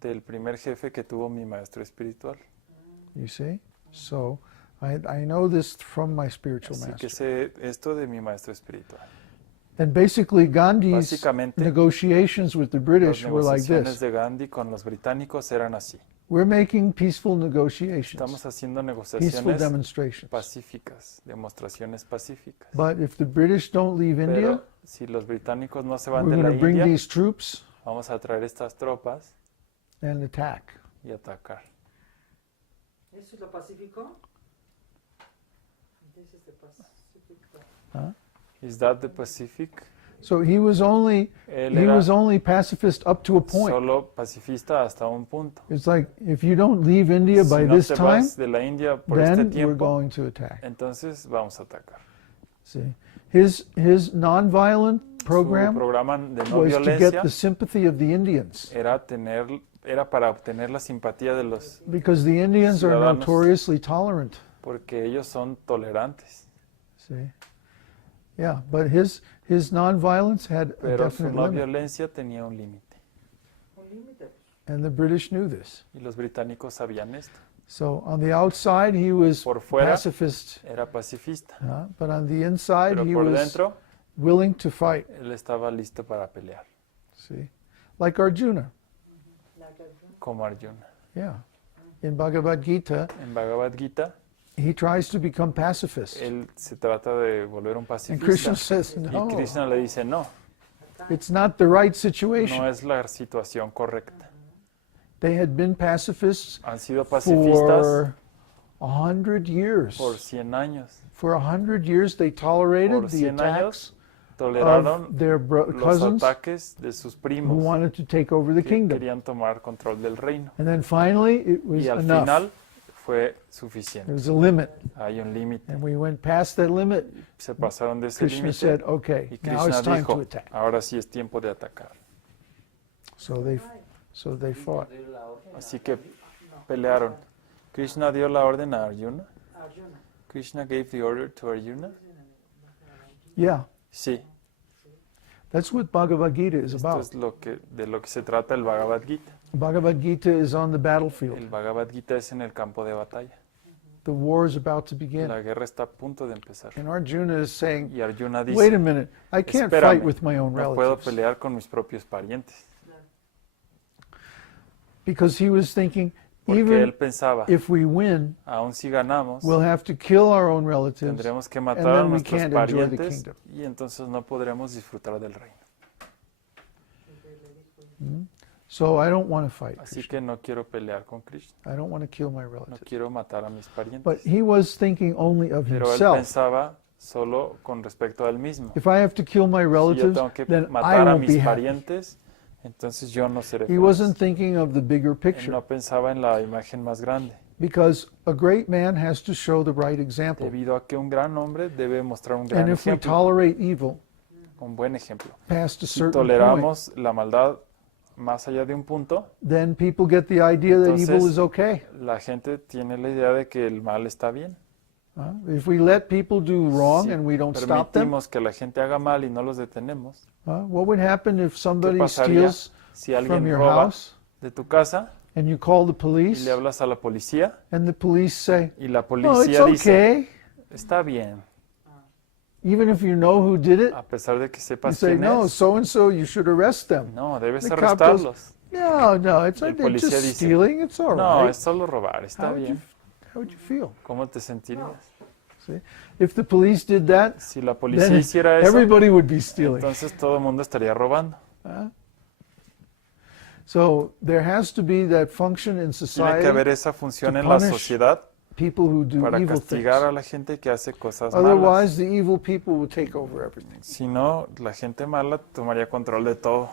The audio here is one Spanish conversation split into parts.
del primer jefe que tuvo mi maestro espiritual. You see? So I know this from my spiritual Así que master. sé esto de mi maestro espiritual. And basically Gandhi's Básicamente, negotiations with the Las British were like negociaciones this. de Gandhi con los británicos eran así. We're making peaceful negotiations, Estamos haciendo peaceful negociaciones demonstrations. pacíficas, demostraciones pacíficas. But if the British don't leave India, Pero si los británicos no se van we're de la going to bring India, these troops vamos a traer estas tropas and attack. y atacar. ¿Eso es lo pacífico? This is the Pacific. Is that the Pacific? So he was only Él era pacifist up to a point. solo pacifista hasta un punto. It's like if you don't leave India Si by no this te time, vas de la India por este then we're tiempo, going to attack. entonces vamos a atacar. See, his nonviolent Su program programa de no was to get violencia the sympathy of the Indians, era para obtener la simpatía de los, because the Indians are Ciudadanos. notoriously tolerant. porque ellos son tolerantes. See, yeah, but his nonviolence had a Pero su definite no limit, violencia tenía un límite. Un límite. and the British knew this. Y los británicos sabían esto. So on the outside he was Por fuera pacifist, era pacifista, but on the inside pero he por was dentro willing to fight. él estaba listo para pelear, See, like Arjuna. como Arjuna. Yeah, in Bhagavad Gita, En Bhagavad Gita, he tries to become pacifist, él se trata de volver un and Krishna pacifista. says, Y no, Krishna le dice, no, it's not the right no situation. es la situación correcta. They had been pacifists Han sido pacifistas for 100 years. por 100 años. For 100 years, they tolerated Por the 100 attacks años toleraron of their los cousins ataques de sus who primos wanted to take over the que kingdom. querían tomar control del reino. And then finally, it was Y al enough. final fue There suficiente. was a limit, Hay un límite. and we went past that limit. Se pasaron de ese Krishna said, límite okay, y now it's Krishna time to dijo, attack. ahora sí es tiempo de atacar. So they fought. Así que pelearon. Krishna dio la orden a Arjuna. Arjuna. Krishna gave the order to Arjuna. Yeah, Sí, that's what Bhagavad Gita is esto about. es de lo que se trata el Bhagavad Gita. Bhagavad Gita is on the battlefield. El Bhagavad Gita es en el campo de batalla. The war is about to begin. La guerra está a punto de empezar. And Arjuna is saying, Y Arjuna dice, wait a minute, I can't espérame, fight with my own no puedo relatives. pelear con mis propios parientes. Because he was thinking, Porque even él pensaba, if we win, aun si ganamos, we'll have to kill our own relatives, tendremos que and matar a then we nuestros can't enjoy the parientes kingdom. y entonces no podremos disfrutar del reino. So I don't want to fight Así Krishna. que no quiero pelear con Krishna, I don't want to kill my no relatives. quiero matar a mis But parientes. he was thinking only of Pero él himself. pensaba solo con respecto a él mismo. If I have to kill my Si yo relatives, tengo que then I matar a won't mis be happy. parientes, entonces yo no seré He feliz. wasn't thinking of the bigger Él picture. no pensaba en la imagen más grande, Because a great man has to show the right example. debido a que un gran hombre debe mostrar un gran And if we ejemplo, tolerate evil un buen ejemplo. past a Si certain point, toleramos la maldad más allá de un punto, then people get the idea that evil Entonces, is okay. la gente tiene la idea de que el mal está bien. If we let people do wrong Si and we don't stop them, permitimos que la gente haga mal y no los detenemos, what would happen if ¿qué somebody pasaría steals si from alguien your roba house de tu casa and you call the y police le hablas a la policía and the police say, y la no, it's policía dice, okay. está bien, Even if you know who did it, a pesar de que you sepas say, quién no, es? so and so, you should arrest them. No, debes The cop goes, arrestarlos. No, it's El like they're policía just dice, stealing. It's all No, right. es solo robar, está How would bien. you feel? ¿Cómo te sentirías? See? If the police did that, Si la policía then hiciera eso, everybody would be stealing. entonces todo el mundo estaría robando. So there has to be that function in Tiene que society, haber esa función to en la punish sociedad people who do para evil castigar a things. la gente que hace cosas malas. Otherwise, the evil people will take over everything. Si no, la gente mala tomaría control de todo.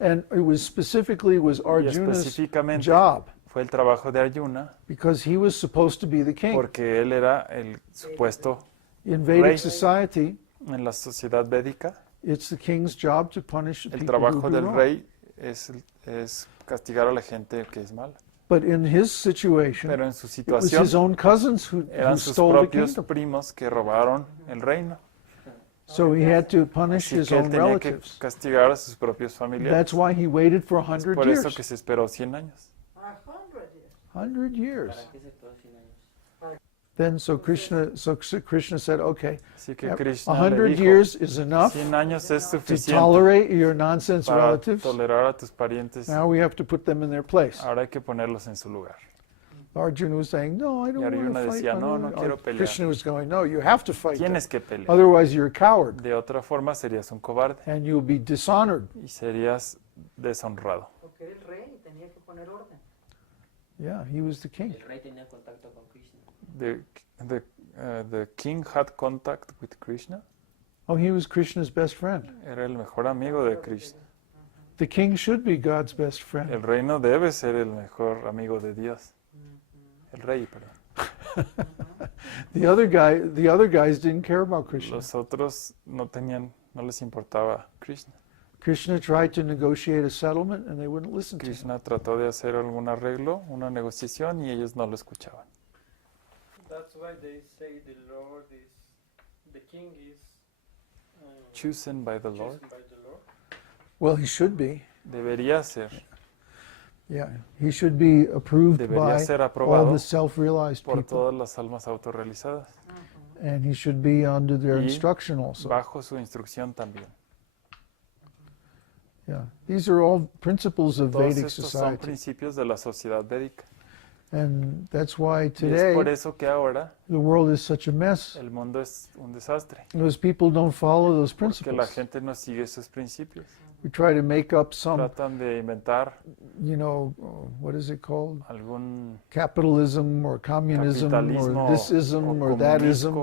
And it was specifically was Y Arjuna's específicamente job, fue el trabajo de Arjuna because he was supposed to be the king. porque él era el supuesto In Vedic Rey. society, en la sociedad védica. it's the king's job to punish the El people who trabajo do del wrong. rey es castigar a la gente que es mala. But in his situation, Pero en su it was his situación own cousins who eran sus stole the propios kingdom. primos que robaron el reino. So he had to punish Así his que él own tenía que relatives. castigar a sus propios familiares. That's why he waited for Es 100 por eso years. que se esperó 100 años. 100 years. ¿Para qué se quedó 100 años? Then so Krishna said, okay, Así que Krishna le 100 dijo, years is enough 100 años es to suficiente tolerate your nonsense para relatives. tolerar a tus parientes. Now we have to put them in their place. Ahora hay que ponerlos en su lugar. Arjuna was saying, no, I don't Y Arjuna want to fight. decía, I no, don't no wanna-" quiero pelear. Krishna was going, no, you have to fight them. Tienes que pelear. Otherwise you're a coward De otra forma serías un cobarde and you'll be dishonored. y serías deshonrado. Porque era el rey y tenía que poner orden. Yeah, he was the king. El rey tenía contacto con Krishna. The king had contact with Krishna. Oh, he was Krishna's best friend. Era el mejor amigo de Krishna. The king should be God's best El friend. rey no debe ser el mejor amigo de Dios. El rey, perdón. The other guys didn't care about Krishna. Los otros no les importaba Krishna. Krishna tried to negotiate a settlement and they wouldn't listen to him. Krishna trató de hacer algún arreglo, una negociación, y ellos no lo escuchaban. That's why they say the Lord is, the king is Chosen by the Lord. chosen by the Lord. Well, he should be. Debería ser. Yeah, he should be approved Debería by ser all aprobado the self-realized por people. todas las almas autorrealizadas. And he should be under their Y instruction also. bajo su instrucción también. Yeah, these are all principles of Todos Vedic estos son society. principios de la sociedad védica. And that's why Y es today por eso que ahora the world is such a mess. el mundo es un desastre. Because people don't follow those Porque la principles. gente no sigue esos principios. We try to make up some, Tratan de inventar what is it called? algún Capitalism or communism capitalismo or thisism o or thatism.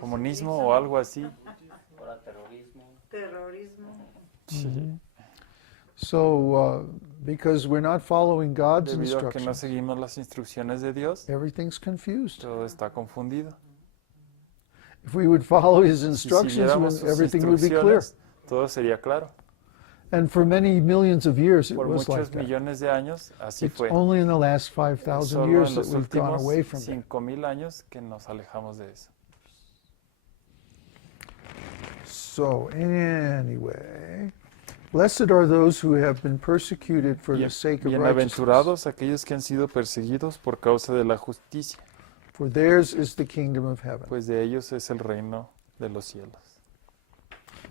comunismo o algo así. Ahora terrorismo. Terrorismo. Mhm. So, because we're not following God's Debido a que no instructions, seguimos las instrucciones de Dios, everything's confused. todo está confundido. If we would follow His Si instructions, siguiéramos sus everything would be clear. instrucciones, todo sería claro. And for many millions of years, it Por was like muchos that. millones de años, así It's fue. only in the last 5,000 Solo years en that los we've gone últimos away from that. 5,000 años que nos alejamos de eso. So, anyway, blessed are those who have been persecuted for the sake of righteousness, Bienaventurados aquellos que han sido perseguidos por causa de la justicia, for theirs is the kingdom of heaven. pues de ellos es el reino de los cielos.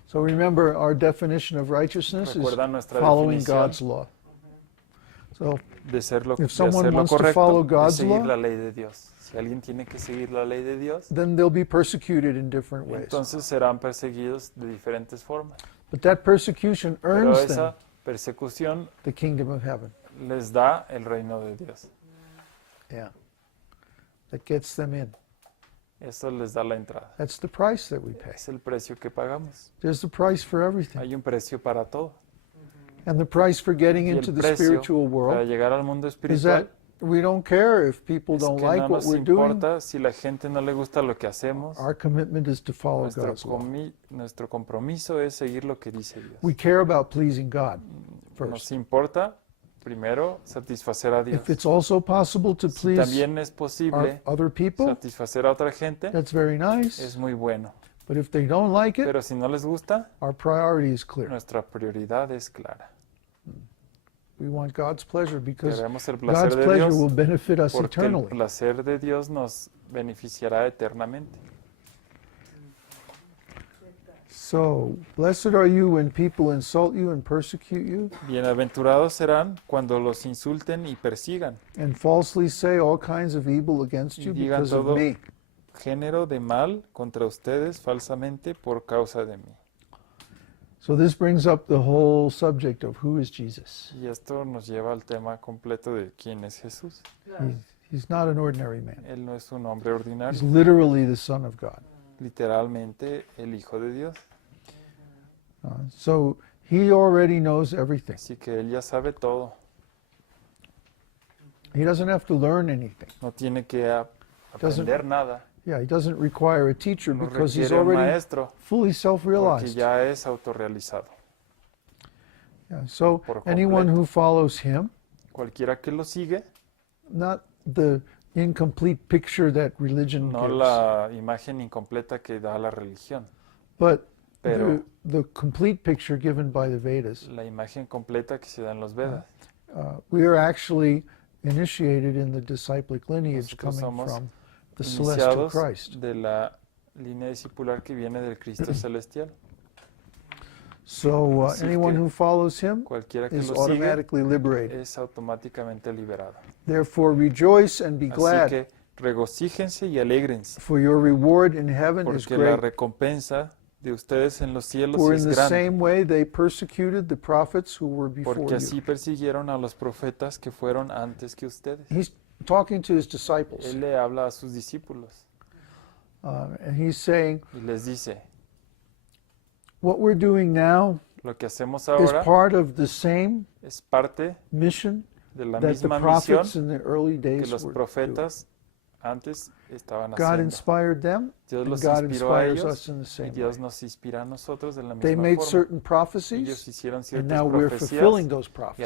So remember, our definition of righteousness is Recuerda nuestra following definición God's law. So, de ser lo, If someone hacer lo wants to follow correcto, es God's seguir law, la ley de Dios. Si alguien tiene que seguir la ley de Dios, then they'll be persecuted in different ways. entonces serán perseguidos de diferentes formas. But that persecution Pero earns them esa persecución the kingdom of heaven. les da el reino de Dios. Yeah. That gets them in. Eso les da la entrada. That's the price that we pay. Es el precio que pagamos. There's a price for everything. Hay un precio para todo. And the price for getting Y into el the precio spiritual para world llegar al mundo is espiritual that we don't care if people es don't que like no what nos we're doing. importa si la gente no le gusta lo que hacemos. Our commitment is to follow Nuestro, God's law. nuestro compromiso es seguir lo que dice Dios. We care about pleasing God Nos first. importa primero satisfacer a Dios. If it's also possible to Si please también es posible other people, satisfacer a otra gente, that's very es nice. muy bueno. But if they don't like it, Pero si no les gusta, our priority is clear. nuestra prioridad es clara. We want God's pleasure because Queremos el placer God's de pleasure Dios will benefit us porque el eternally. placer de Dios nos beneficiará eternamente. So, blessed are you when people insult you and persecute you Bienaventurados serán cuando los insulten y persigan, and falsely say all kinds of evil against y you digan because of todo me. género de mal contra ustedes falsamente por causa de mí. So this brings up the whole subject of who is Jesus. Y esto nos lleva al tema completo de quién es Jesús. He's not an ordinary man. Él no es un hombre He's ordinario, literally the Son of God. literalmente el Hijo de Dios. So he already knows everything. Así que él ya sabe todo. He doesn't have to learn anything. No tiene que Doesn't- aprender nada. Yeah, he doesn't require a teacher No because he's requiere un already maestro fully porque self-realized. ya es autorrealizado. Yeah, so por anyone completo. who follows him, Cualquiera que lo sigue, not the incomplete picture that religion no gives, la imagen incompleta que da la religión, but pero the complete picture given by the Vedas. la imagen completa que se da en los Vedas. We are actually initiated in the disciplic lineage Nosotros coming somos from the celestial Iniciados Christ. de la línea discipular que viene del Cristo celestial. So Así anyone que who follows him Cualquiera que is lo sigue automatically liberated. es automáticamente liberado. Therefore rejoice and be Así glad, que regocíjense y alégrense, for your reward in heaven is porque la great. recompensa de ustedes en los cielos For es in the grande, same way they persecuted the prophets who were before porque así you. persiguieron a los profetas que fueron antes que ustedes. He's talking to his disciples, Él le habla a sus discípulos and he's saying, y les dice, what we're doing now lo que hacemos is ahora part of the same es parte mission de la that the misma misión prophets in the early que days los were doing. profetas antes estaban God haciendo. inspired them, Dios and los God inspiró a inspires ellos us in the y same way. Dios nos inspira a nosotros de la They misma made forma. certain Ellos prophecies, hicieron and ciertas now we're profecías fulfilling those y prophecies.